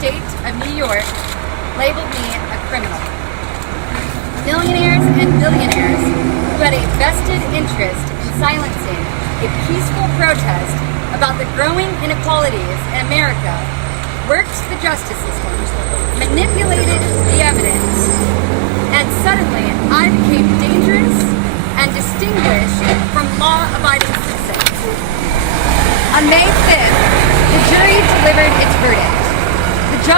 state of New York labeled me a criminal. Millionaires and billionaires who had a vested interest in silencing a peaceful protest about the growing inequalities in America worked the justice system, manipulated the evidence, and suddenly I became dangerous and distinguished from law-abiding citizens. On May 5th, the jury delivered its verdict. I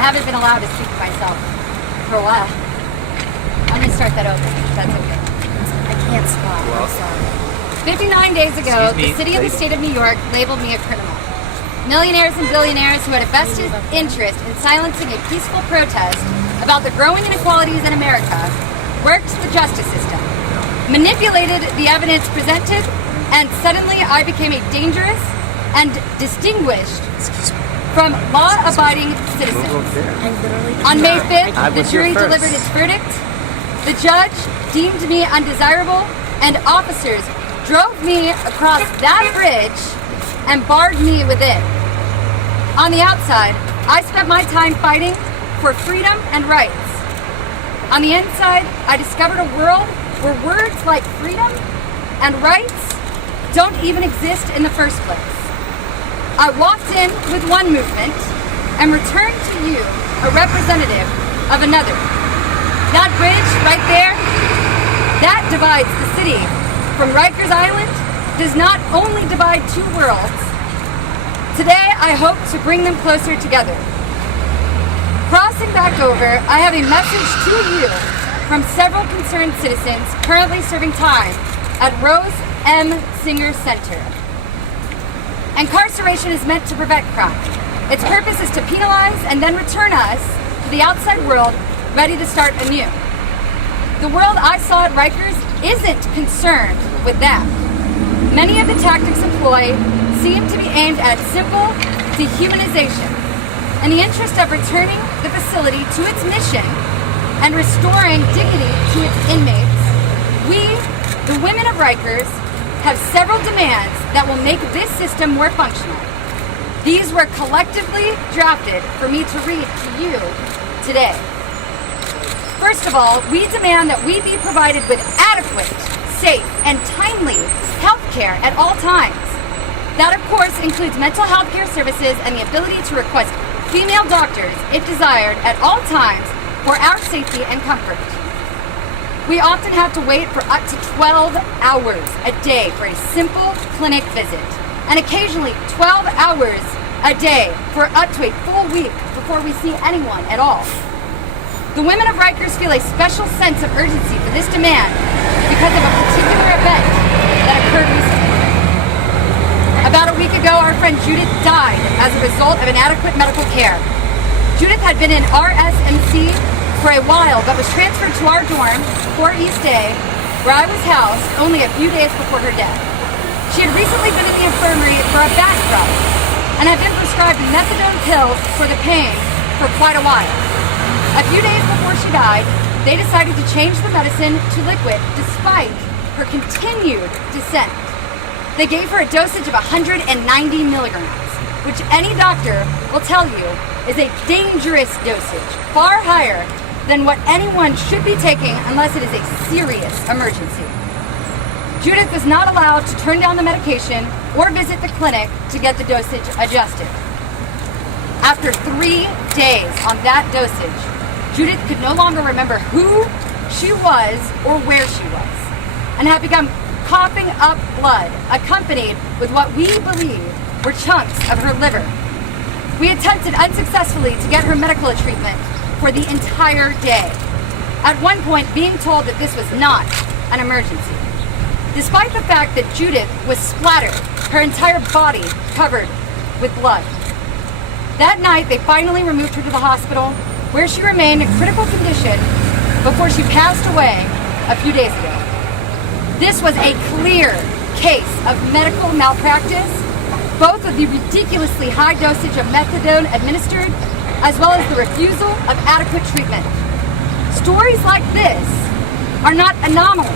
haven't been allowed to speak to myself for a while. I'm going to start that over, if that's okay. I can't stop. I'm sorry. 59 days ago, the city of the state of New York labeled me a criminal. Millionaires and billionaires who had a vested interest in silencing a peaceful protest about the growing inequalities in America worked the justice system, manipulated the evidence presented, and suddenly I became a dangerous and distinguished from law-abiding citizens. On May 5th, the jury delivered its verdict. The judge deemed me undesirable, and officers drove me across that bridge and barred me within. On the outside, I spent my time fighting for freedom and rights. On the inside, I discovered a world where words like freedom and rights don't even exist in the first place. I walked in with one movement and returned to you a representative of another. That bridge right there, that divides the city from Riker's Island, does not only divide two worlds. Today, I hope to bring them closer together. Crossing back over, I have a message to you from several concerned citizens currently serving time at Rose M. Singer Center. Incarceration is meant to prevent crime. Its purpose is to penalize and then return us to the outside world ready to start anew. The world I saw at Rikers isn't concerned with that. Many of the tactics employed seem to be aimed at simple dehumanization. In the interest of returning the facility to its mission and restoring dignity to its inmates, we, the women of Rikers, have several demands that will make this system more functional. These were collectively drafted for me to read to you today. First of all, we demand that we be provided with adequate, safe, and timely health care at all times. That, of course, includes mental health care services and the ability to request female doctors, if desired, at all times for our safety and comfort. We often have to wait for up to 12 hours a day for a simple clinic visit, and occasionally 12 hours a day for up to a full week before we see anyone at all. The women of Rikers feel a special sense of urgency for this demand because of a particular event that occurred recently. About a week ago, our friend Judith died as a result of inadequate medical care. Judith had been in RSMC for a while, but was transferred to our dorm, 4 East A, where I was housed only a few days before her death. She had recently been in the infirmary for a back rub and had been prescribed methadone pills for the pain for quite a while. A few days before she died, they decided to change the medicine to liquid despite her continued dissent. They gave her a dosage of 190 milligrams, which any doctor will tell you is a dangerous dosage, far higher than what anyone should be taking unless it is a serious emergency. Judith was not allowed to turn down the medication or visit the clinic to get the dosage adjusted. After 3 days on that dosage, Judith could no longer remember who she was or where she was, and had begun coughing up blood, accompanied with what we believe were chunks of her liver. We attempted unsuccessfully to get her medical treatment for the entire day, at one point being told that this was not an emergency, despite the fact that Judith was splattered, her entire body covered with blood. That night, they finally removed her to the hospital, where she remained in critical condition before she passed away a few days ago. This was a clear case of medical malpractice both of the ridiculously high dosage of methadone administered, as well as the refusal of adequate treatment. Stories like this are not anomalies.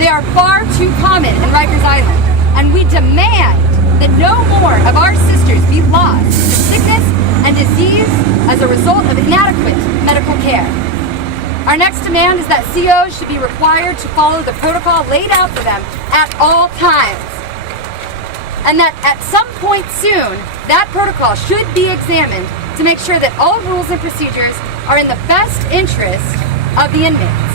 They are far too common in Rikers Island, and we demand that no more of our sisters be lost to sickness and disease as a result of inadequate medical care. Our next demand is that COs should be required to follow the protocol laid out for them at all times, and that at some point soon, that protocol should be examined to make sure that all rules and procedures are in the best interest of the inmates.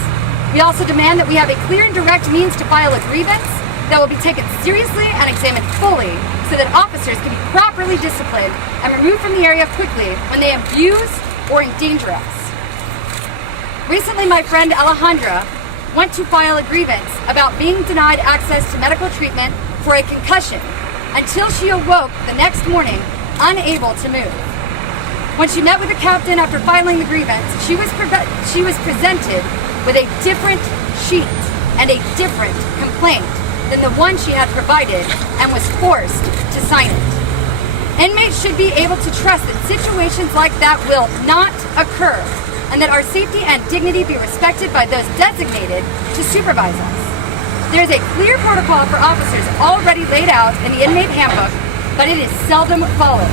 We also demand that we have a clear and direct means to file a grievance that will be taken seriously and examined fully so that officers can be properly disciplined and removed from the area quickly when they abuse or endanger us. Recently, my friend Alejandra went to file a grievance about being denied access to medical treatment for a concussion until she awoke the next morning unable to move. When she met with the captain after filing the grievance, she was presented with a different sheet and a different complaint than the one she had provided and was forced to sign it. Inmates should be able to trust that situations like that will not occur, and that our safety and dignity be respected by those designated to supervise us. There is a clear protocol for officers already laid out in the inmate handbook, but it is seldom followed.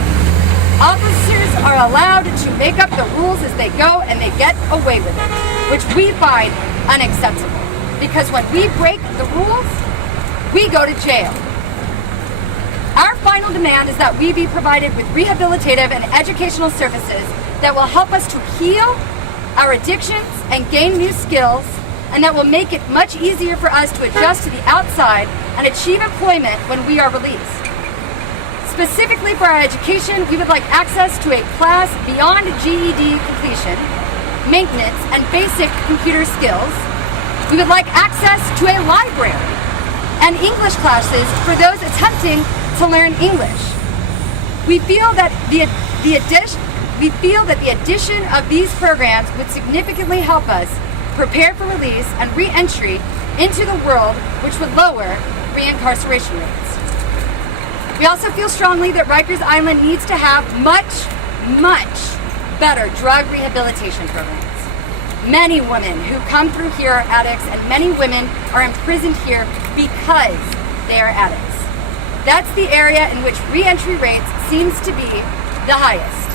Officers are allowed to make up the rules as they go, and they get away with it, which we find unacceptable. Because when we break the rules, we go to jail. Our final demand is that we be provided with rehabilitative and educational services that will help us to heal our addictions and gain new skills, and that will make it much easier for us to adjust to the outside and achieve employment when we are released. Specifically for our education, we would like access to a class beyond GED completion, maintenance, and basic computer skills. We would like access to a library and English classes for those attempting to learn English. We feel that the addition of these programs would significantly help us prepare for release and re-entry into the world, which would lower reincarceration rates. We also feel strongly that Rikers Island needs to have much better drug rehabilitation programs. Many women who come through here are addicts, and many women are imprisoned here because they are addicts. That's the area in which re-entry rates seems to be the highest.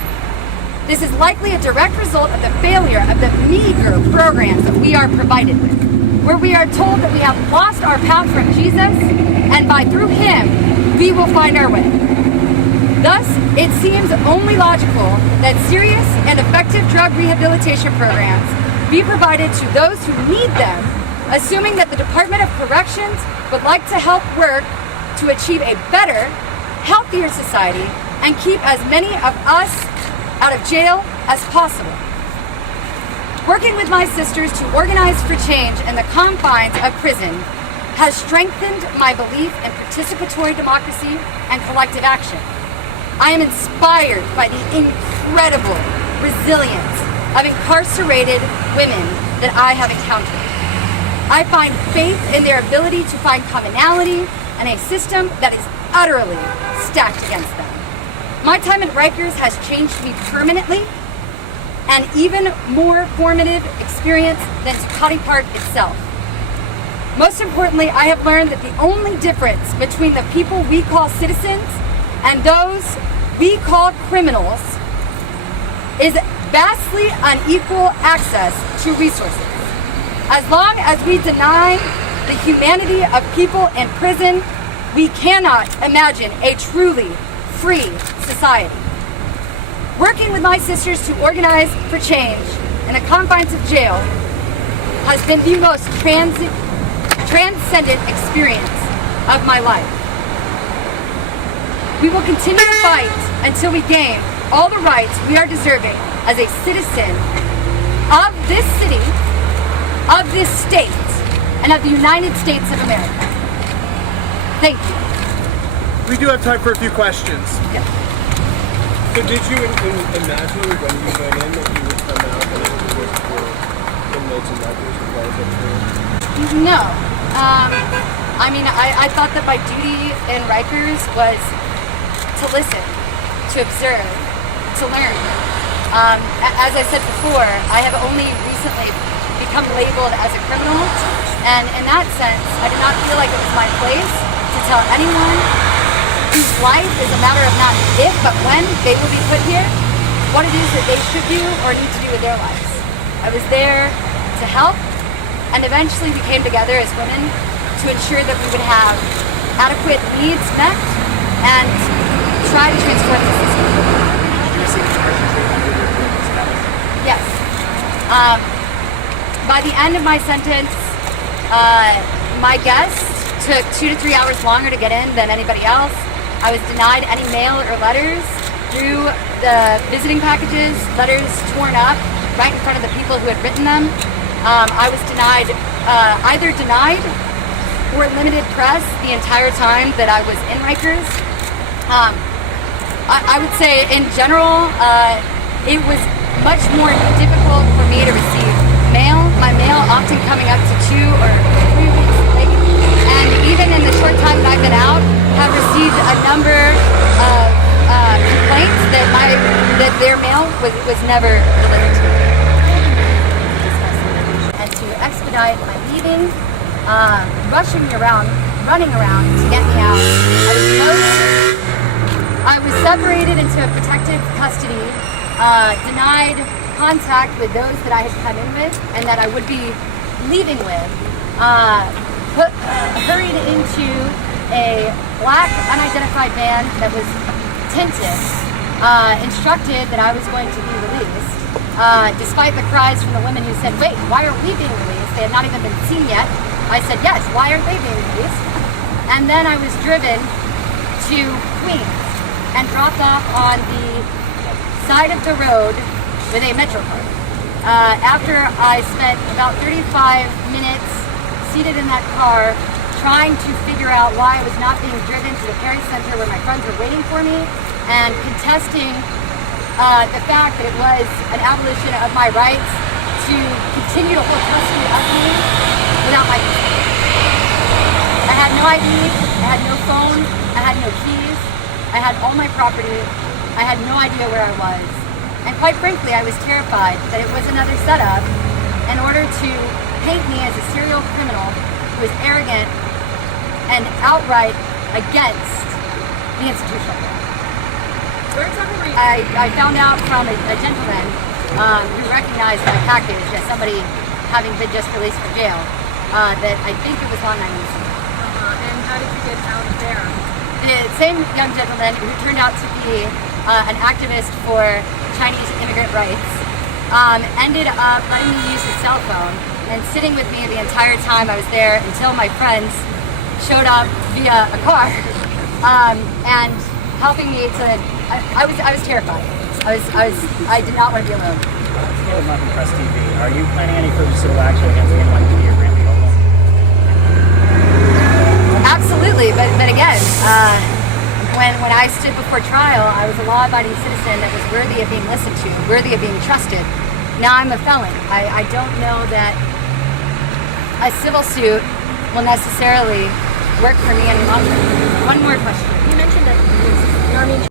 This is likely a direct result of the failure of the meager programs that we are provided with, where we are told that we have lost our path from Jesus, and through Him, we will find our way. Thus, it seems only logical that serious and effective drug rehabilitation programs be provided to those who need them, assuming that the Department of Corrections would like to help work to achieve a better, healthier society and keep as many of us out of jail as possible. Working with my sisters to organize for change in the confines of prison has strengthened my belief in participatory democracy and collective action. I am inspired by the incredible resilience of incarcerated women that I have encountered. I find faith in their ability to find commonality and a system that is utterly stacked against them. My time at Rikers has changed me permanently, an even more formative experience than Tacati Park itself. Most importantly, I have learned that the only difference between the people we call citizens and those we call criminals is vastly unequal access to resources. As long as we deny the humanity of people in prison, we cannot imagine a truly free society. Working with my sisters to organize for change in the confines of jail has been the most transcendent experience of my life. We will continue to fight until we gain all the rights we are deserving as a citizen of this city, of this state, and of the United States of America. Thank you. We do have time for a few questions. Yeah. So did you imagine when you went in that you would come out and it would work for inmates and Rikers as well as everything? No. I thought that my duty in Rikers was to listen, to observe, to learn. As I said before, I have only recently become labeled as a criminal, and in that sense, I did not feel like it was my place to tell anyone whose life is a matter of not if, but when they will be put here, what it is that they should do or need to do with their lives. I was there to help, and eventually we came together as women to ensure that we would have adequate needs met and try to transform the system. Yes. By the end of my sentence, my guest took 2 to 3 hours longer to get in than anybody else. I was denied any mail or letters through the visiting packages, letters torn up right in front of the people who had written them. I was denied, either denied or limited press the entire time that I was in Rikers. I would say in general, it was much more difficult for me to receive mail. My mail often coming up to 2 or 3 weeks late. And even in the short time that I've been out, have received a number of complaints that their mail was never delivered to me. And to expedite my leaving, running around to get me out, I was separated into a protective custody, denied contact with those that I had come in with and that I would be leaving with, hurried into a black unidentified van that was tinted, instructed that I was going to be released, despite the cries from the women who said, wait, why are we being released? They had not even been seen yet. I said, yes, why aren't they being released? And then I was driven to Queens and dropped off on the side of the road with a Metro card. After I spent about 35 minutes seated in that car trying to figure out why I was not being driven to the Perry Center where my friends were waiting for me and contesting the fact that it was an abolition of my rights to continue to hold custody of me without my consent. I had no ID, I had no phone, I had no keys, I had all my property, I had no idea where I was. And quite frankly, I was terrified that it was another setup in order to paint me as a serial criminal who was arrogant and outright against the institutional law. Where exactly were you? I found out from a gentleman who recognized my package as somebody having been just released from jail that I think it was on 9 East. And how did you get out of there? The same young gentleman who turned out to be an activist for Chinese immigrant rights ended up letting me use his cell phone and sitting with me the entire time I was there until my friends showed up via a car and helping me to. I was terrified. I did not want to be alone. Caleb Muffin Press TV. Are you planning any further civil action against anyone to your Grammy logo? Absolutely, but again, when I stood before trial, I was a law-abiding citizen that was worthy of being listened to, worthy of being trusted. Now I'm a felon. I don't know that a civil suit will necessarily work for me any longer. One more question. You mentioned that the Army